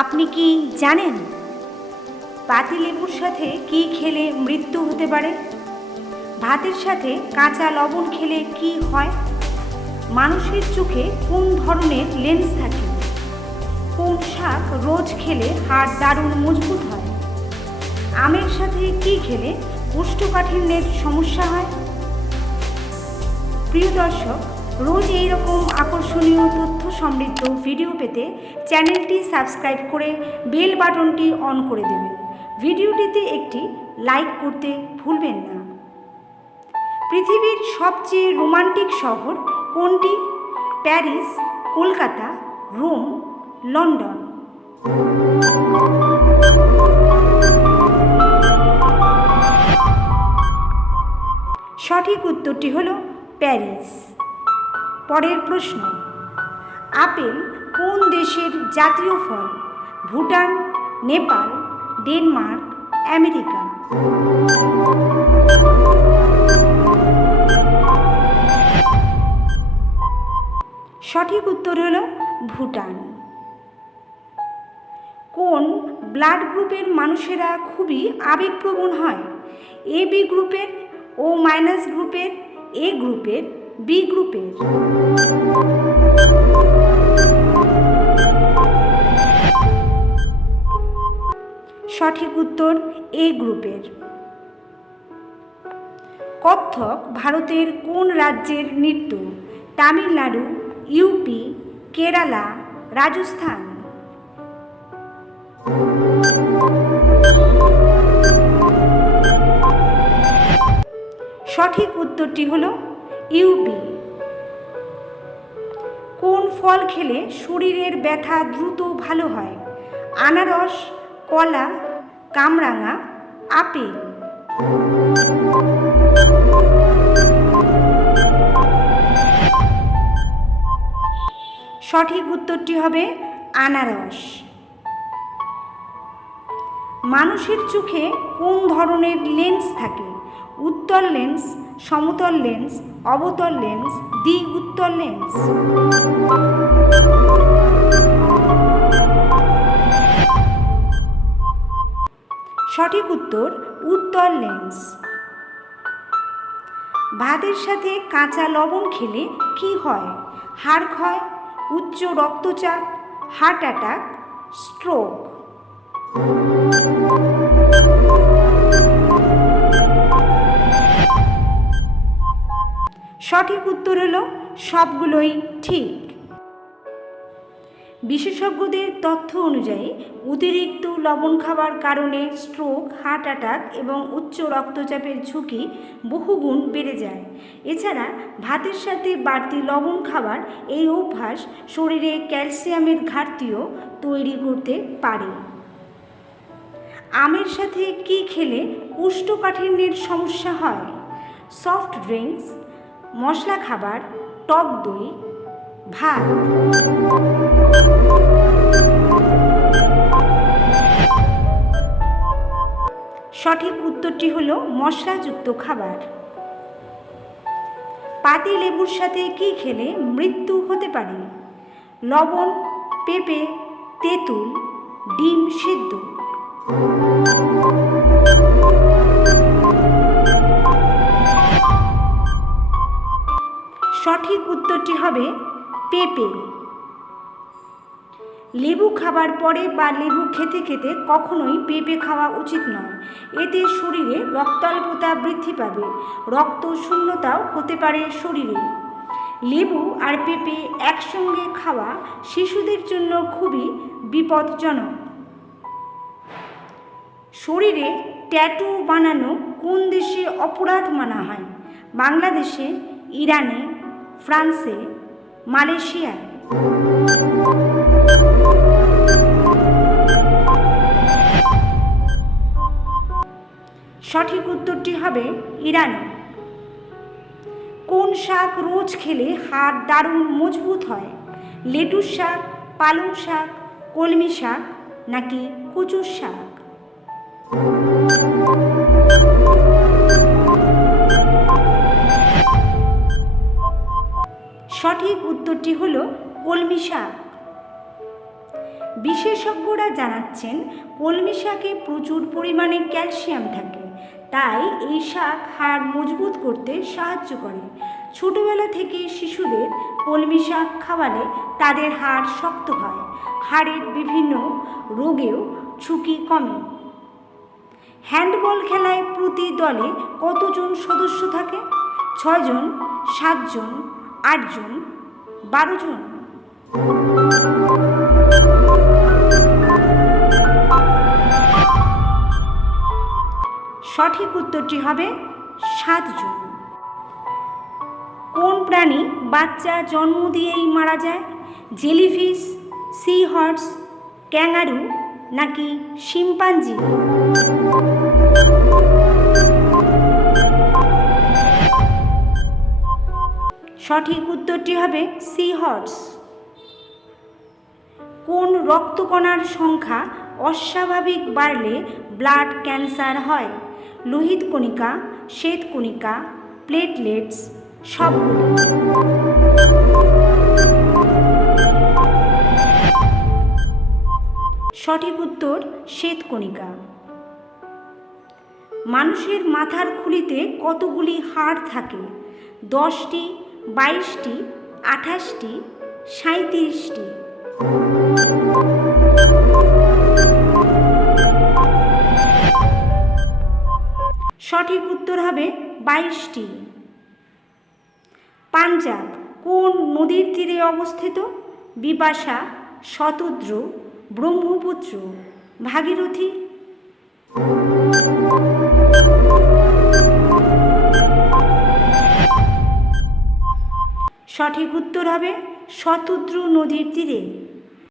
আপনি কি জানেন পাতিলেবুর সাথে কি খেলে মৃত্যু হতে পারে? ভাতের সাথে কাঁচা লবণ খেলে কি হয়? মানুষের চোখে কোন ধরনের লেন্স থাকে? কোন শাক রোজ খেলে হাড় দারুণ মজবুত হয়? আমের সাথে কি খেলে কোষ্ঠকাঠিন্যের সমস্যা হয়? প্রিয় দর্শক, রোজ এইরকম আকর্ষণীয় তথ্য সমৃদ্ধ ভিডিও পেতে চ্যানেলটি সাবস্ক্রাইব করে বেল বাটনটি অন করে দেবেন। ভিডিওটিতে একটি লাইক করতে ভুলবেন না। পৃথিবীর সবচেয়ে রোমান্টিক শহর কোনটি? Paris, Kolkata, Rome, London. সঠিক উত্তরটি হলো প্যারিস। পরের প্রশ্ন, আপেল কোন দেশের জাতীয় ফল? Bhutan, Nepal, Denmark, America. সঠিক উত্তর হলো ভুটান। কোন ব্লাড গ্রুপের মানুষেরা খুবই আবেগপ্রবণ হয়? এ বি গ্রুপের, ও মাইনাস গ্রুপের, এ গ্রুপের, বি গ্রুপের। সঠিক উত্তর এ গ্রুপের। কত্থক ভারতের কোন রাজ্যের নৃত্য? তামিলনাড়ু, ইউপি, কেরালা, রাজস্থান। সঠিক উত্তরটি হলো ইউপি। কোন ফল খেলে শরীরের ব্যথা দ্রুত ভালো হয়? আনারস, কলা, কামরাঙা, আপেল। সঠিক উত্তরটি হবে আনারস। মানুষের চোখে কোন ধরনের লেন্স থাকে? উত্তল লেন্স, সমতল লেন্স, অবতল লেন্স, দ্বি উত্তল লেন্স। সঠিক উত্তর উত্তল লেন্স। ভাতের সাথে কাঁচা লবণ খেলে কি হয়? হাড় ক্ষয়, উচ্চ রক্তচাপ, হার্ট অ্যাটাক, স্ট্রোক। সঠিক উত্তর হলো সবগুলোই ঠিক। বিশেষজ্ঞদের তথ্য অনুযায়ী অতিরিক্ত লবণ খাবার কারণে স্ট্রোক, হার্ট অ্যাটাক এবং উচ্চ রক্তচাপের ঝুঁকি বহুগুণ বেড়ে যায়। এছাড়া ভাতের সাথে বাড়তি লবণ খাবার এই অভ্যাস শরীরে ক্যালসিয়ামের ঘাটতিও তৈরি করতে পারে। আমের সাথে কি খেলে কোষ্ঠকাঠিন্যের সমস্যা হয়? সফট ড্রিঙ্কস, মশলা খাবার, টক দই, ভাত। সঠিক উত্তরটি হলো মশলাযুক্ত খাবার। পাতিলেবুর সাথে কি খেলে মৃত্যু হতে পারে? লবণ, পেঁপে, তেঁতুল, ডিম সিদ্ধ। সঠিক উত্তরটি হবে পেঁপে। লেবু খাবার পরে বা লেবু খেতে খেতে কখনোই পেঁপে খাওয়া উচিত নয়। এতে শরীরে রক্তাল্পতা বৃদ্ধি পাবে, রক্ত শূন্যতাও হতে পারে শরীরে। লেবু আর পেঁপে একসঙ্গে খাওয়া শিশুদের জন্য খুবই বিপজ্জনক। শরীরে ট্যাটু বানানো কোন দেশে অপরাধ মানা হয়? বাংলাদেশে, ইরানে, ফ্রান্সে, মালয়েশিয়ায়। সঠিক উত্তরটি হবে ইরানে। কোন শাক রোজ খেলে হাড় দারুণ মজবুত হয়? লেটুস শাক, পালং শাক, কলমি শাক নাকি কচুর শাক? সঠিক উত্তরটি হলো কলমি শাক। বিশেষজ্ঞরা জানাচ্ছেন কলমি শাকে প্রচুর পরিমাণে ক্যালসিয়াম থাকে, তাই এই শাক হাড় মজবুত করতে সাহায্য করে। ছোটবেলা থেকে শিশুদের কলমি শাক খাওয়ালে তাদের হাড় শক্ত হয়, হাড়ের বিভিন্ন রোগেও ঝুঁকি কমে। হ্যান্ডবল খেলায় প্রতি দলে কতজন সদস্য থাকে? 6 জন, 7 জন, 8 জন, 12 জন? সঠিক উত্তরটি হবে 7 জন। কোন প্রাণী বাচ্চা জন্ম দিয়েই মারা যায়? জেলিফিশ, সি হর্স, ক্যাঙ্গারু নাকি শিম্পাঞ্জি? সঠিক উত্তরটি হবে সি হর্স। কোন রক্তকণার সংখ্যা অস্বাভাবিক বাড়লে ব্লাড ক্যান্সার হয়? লোহিত কণিকা, শ্বেত কণিকা, প্লেটলেটস, সবগুলো? সঠিক উত্তর শ্বেত কণিকা। মানুষের মাথার খুলিতে কতগুলি হাড় থাকে? 10টি, 22টি, 28টি, 37টি? সঠিক উত্তর হবে 22টি। পাঞ্জাব কোন নদীর তীরে অবস্থিত? বিপাশা, শতদ্র, ব্রহ্মপুত্র, ভাগীরথী? সঠিক উত্তর হবে শতদ্রু নদীর তীরে।